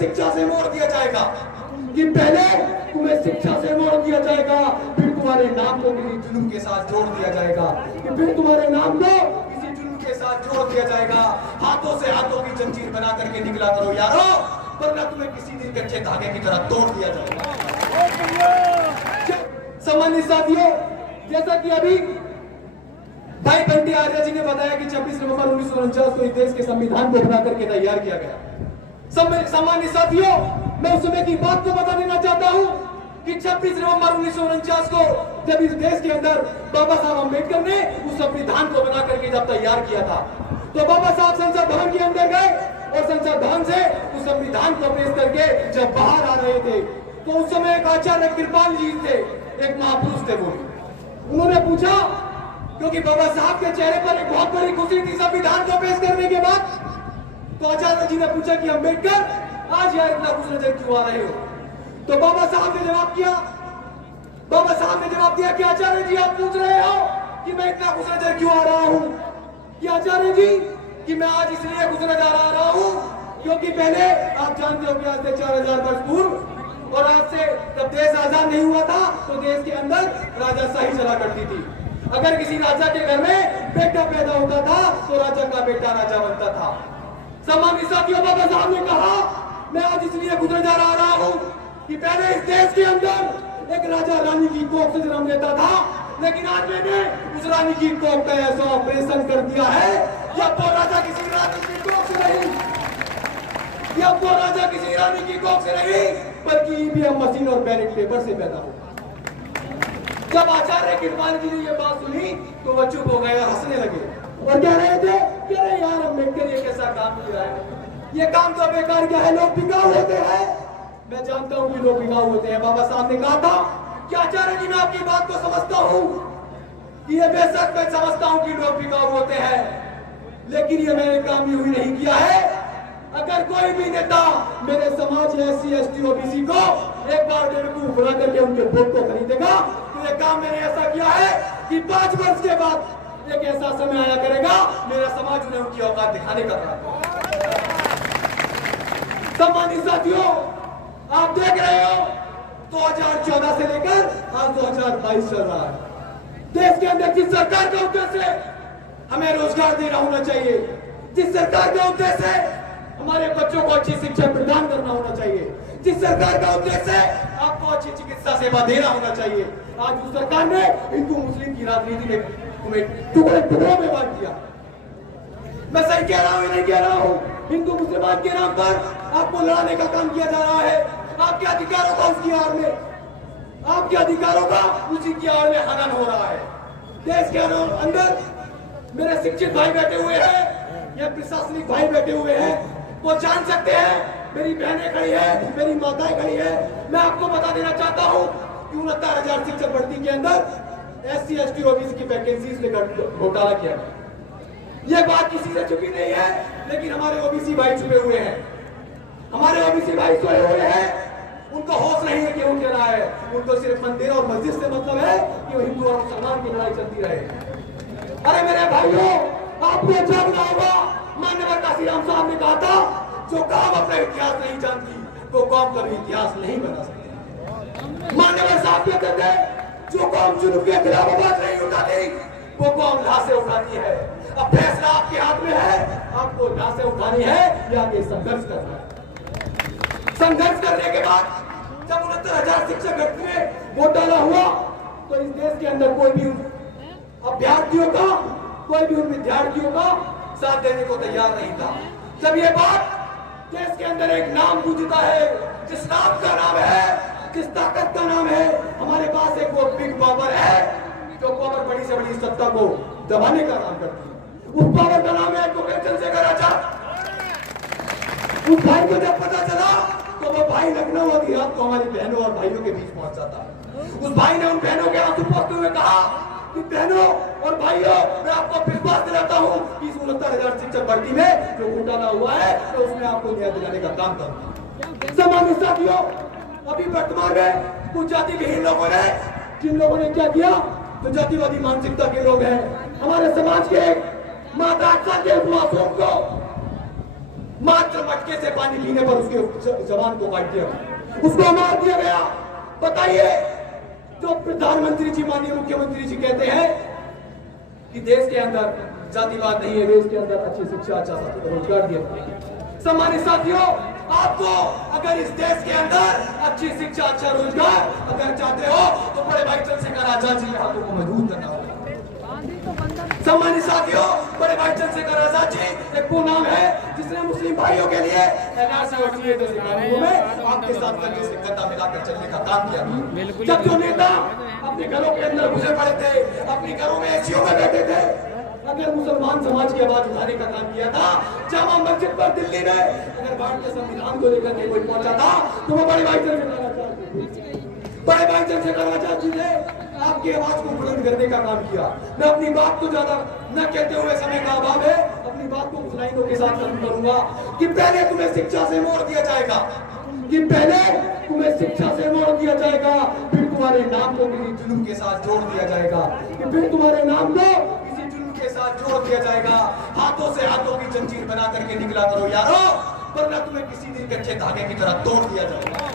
शिक्षा से मोड़ दिया जाएगा, कि पहले तुम्हें शिक्षा से मोड़ दिया जाएगा, फिर तुम्हारे नाम को किसी जुल्म के साथ जोड़ दिया जाएगा, कि फिर तुम्हारे नाम को किसी जुल्म के साथ जोड़ दिया जाएगा। हाथों से हाथों की जंजीर बना करके निकला करो यारो, वरना तुम्हें किसी दिन कच्चे धागे की तरह तोड़ दिया जाएगा। सम्मानित साथियों, जैसा कि अभी भाई बंटी आर्य जी ने बताया कि 26 नवंबर 1949 को इस देश के संविधान को बना करके तैयार किया गया। सम्मानित साथियों, मैं उस समय की बात को बता देना चाहता हूं कि 26 नवंबर 1949 को जब इस देश के अंदर बाबा साहब अम्बेडकर ने उस संविधान को बना करके जब तैयार किया था, तो बाबा साहब संसद भवन के अंदर गए और संसद भवन से उस संविधान को पेश करके जब बाहर आ रहे थे, तो उस समय एक आचार्य कृपाल जी थे, एक महापुरुष थे वो। उन्होंने पूछा, क्योंकि बाबा साहब के चेहरे पर एक बहुत बड़ी खुशी थी संविधान को पेश करने के बाद, तो आचार्य जी ने पूछा कि अम्बेडकर आज यार इतना खुश नजर क्यों आ रहे हो? तो बाबा साहब ने जवाब दिया कि आचार्य जी आप पूछ रहे हो कि मैं इतना खुश नजर क्यों आ रहा हूं, कि आचार्य जी कि मैं आज इसलिए खुश नजर आ रहा हूं क्योंकि पहले आप जानते हो कि आज से 4000 वर्ष पूर्व और आज से जब देश आजाद नहीं हुआ था तो देश के अंदर राजाशाही चला करती थी। अगर किसी राजा के घर में बेटा पैदा होता था तो राजा का बेटा राजा बनता था। सम्मानित साथियों, बाबा साहब ने कहा मैं आज इसलिए खुश नजर आ रहा हूं कि पहले इस देश के अंदर एक राजा रानी की कोख से जन्म लेता था, लेकिन आज मैंने उस रानी की कोख का ऐसा ऑपरेशन कर दिया है कि अब वो राजा किसी रानी की कोख से नहीं, अब वो राजा किसी रानी की कोख से नहीं बल्कि ईवीएम मशीन और बैलेट पेपर से पैदा होगा। जब आचार्य कृपाल जी ने ये बात सुनी तो वो चुप हो गए और हंसने लगे और कह रहे थे कि अरे यार अम्बेडकर ये कैसा काम किया है, ये काम तो बेकार क्या है, लोग बिकाऊ होते हैं। मैं जानता हूं कि लोग बिकाऊ होते हैं। बाबा साहब ने कहा था कि आचार्य जी मैं आपकी बात को समझता हूं कि ये बेशक मैं समझता हूं कि लोग बिकाऊ होते हैं, लेकिन ये मैंने काम यूं ही नहीं किया है। अगर कोई भी नेता मेरे समाज SC ST OBC को एक बार बेवकूफ बना करके उनके वोट को खरीदेगा तो ये काम मैंने ऐसा किया है कि 5 वर्ष के बाद एक ऐसा समय आया करेगा मेरा समाज उन्हें उनकी औकात दिखाने का काम। सम्मानित साथियों, आप देख रहे हो 2014 से लेकर आज 2022 चल रहा है। देश के अंदर जिस सरकार का उद्देश्य हमें रोजगार देना होना चाहिए, जिस सरकार का उद्देश्य हमारे बच्चों को अच्छी शिक्षा प्रदान करना होना चाहिए, जिस सरकार का उद्देश्य आपको अच्छी चिकित्सा सेवा देना होना चाहिए, आज उस सरकार ने हिंदू मुस्लिम की राजनीति में तुम्हें टुकड़े टुकड़ों में बांट दिया। मैं सही कह रहा हूं या नहीं कह रहा हूं? हिंदू मुसलमान के नाम पर आपको लड़ाने का काम किया जा रहा है। आपके अधिकारों का उसकी आड़ में, आपके अधिकारों का उसी की आड़ में हनन हो रहा है। देश के अंदर मेरे शिक्षित भाई बैठे हुए हैं या प्रशासनिक भाई बैठे हुए हैं, वो जान सकते हैं। मेरी बहनें खड़ी है, मेरी माताएं खड़ी है। मैं आपको बता देना चाहता हूं कि 69,000 शिक्षक भर्ती के अंदर SC ST OBC की वैकेंसीज में घोटाला किया गया। ये बात किसी से छुपी नहीं है, लेकिन हमारे OBC भाई छुपे हुए हैं, हमारे OBC भाई सोए हुए हैं। उनको होश नहीं है कि वो क्या है, उनको सिर्फ मंदिर और मस्जिद से मतलब है कि वो हिंदू और मुसलमान की लड़ाई चलती रहे। अरे मेरे भाइयों, आपको जानना होगा, माननीय काशीराम साहब ने कहा था जो कौम अपना इतिहास नहीं जानती वो कौम कभी इतिहास नहीं बना सकती। माननीय साहब कहते थे जो कौम जुल्म के खिलाफ आवाज नहीं उठाती वो कौम लाशें उठाती है। अब फैसला आपके हाथ में है, आपको लाशें उठानी है या आगे संघर्ष करना है। संघर्ष करने के बाद जब 69,000 शिक्षक भर्ती में घोटाला हुआ तो इस देश के अंदर कोई भी अभ्यर्थियों का, कोई भी उन विद्यार्थियों का साथ देने को तैयार नहीं था। जब ये बात देश के अंदर एक नाम गूंजता है, जिस नाम का नाम है, जिस ताकत का नाम है, हमारे पास एक वो बिग पावर है जो पावर बड़ी से बड़ी सत्ता को दबाने का काम करती है। उस पावर का नाम है चंद्रशेखर आजाद। उस भाई को जब पता चला तो वो भाई लखनऊ आधी रात को हमारी बहनों और भाइयों के बीच पहुंच जाता है। उस भाई ने उन बहनों के आंसू पोंछते हुए कहा कि बहनों और भाइयों, मैं आपको विश्वास दिलाता हूं कि 69,000 शिक्षक भर्ती में जो घोटाला हुआ है तो उसमें आपको न्याय दिलाने का काम करूंगा। सम्मानित साथियों, अभी वर्तमान में कुछ जाति विहीन लोगों ने, जिन लोगों ने क्या किया, तो जातिवादी मानसिकता के लोग हैं, हमारे समाज के माता के मासूम को मात्र मटके से पानी पीने पर उसके जवान को काट दिया, उसको मार दिया गया। बताइए, जो प्रधानमंत्री जी, माननीय मुख्यमंत्री जी कहते हैं कि देश के अंदर जातिवाद नहीं है, देश के अंदर अच्छी शिक्षा, अच्छा रोजगार दिया। सम्मानित साथियों, आपको अगर इस देश के अंदर अच्छी शिक्षा, अच्छा रोजगार अगर चाहते हो तो बड़े भाई चंद्रशेखर आजाद जी के हाथों को मजबूत करना होगा। सम्मानित साथियों, बड़े भाई चंद्रशेखर आजाद जी एक वो नाम है जिसने मुस्लिम भाइयों के लिए एनआरसी और सीएए जैसे कानूनों में आपके साथ कंधे से कंधा मिलाकर चलने का काम किया। जब जो नेता अपने घरों के अंदर घुसे पड़े थे, अपने घरों में एसीओ में बैठे थे, अगर मुसलमान समाज की आवाज उठाने का काम किया था, जामा मस्जिद पर दिल्ली में अगर भारतीय संविधान को लेकर के कोई पहुंचा था तो वो बड़े भाई चंद्रशेखर आजाद जी ने आपकी आवाज को बुलंद करने का काम किया। मैं अपनी बात को ज्यादा न कहते हुए, समय का अभाव है, अपनी बात को कुछ लाइनों के साथ खत्म करूंगा कि पहले तुम्हें शिक्षा से मोड़ दिया जाएगा, फिर तुम्हारे नाम को किसी जुल्म के साथ जोड़ दिया जाएगा, जोड़ दिया जाएगा। हाथों से हाथों की जंजीर बना करके निकला करो यारो, वरना तुम्हें किसी दिन कच्चे धागे की तरह तोड़ दिया जाएगा।